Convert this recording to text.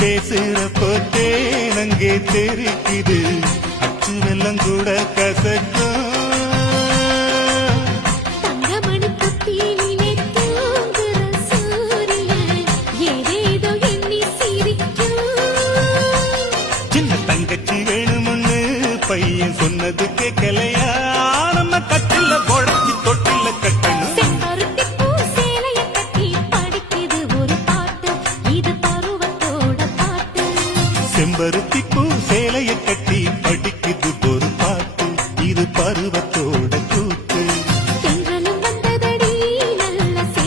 பேசுறப்போ தேனங்கே தெரிக்குது அச்சு வெள்ளம் கூட கசக்கும் தங்கச்சி வேணும்னு பையன் சொன்னது கேட்கலையா நம்ம கட்டில பொழச்சி தொட்டில கட்டணும் செம்பருத்தி பூ சேலைய கட்டி படிக்குது ஒரு பாட்டு இது பருவத்தோட பாட்டு செம்பருத்தி பூ சேலைய கட்டி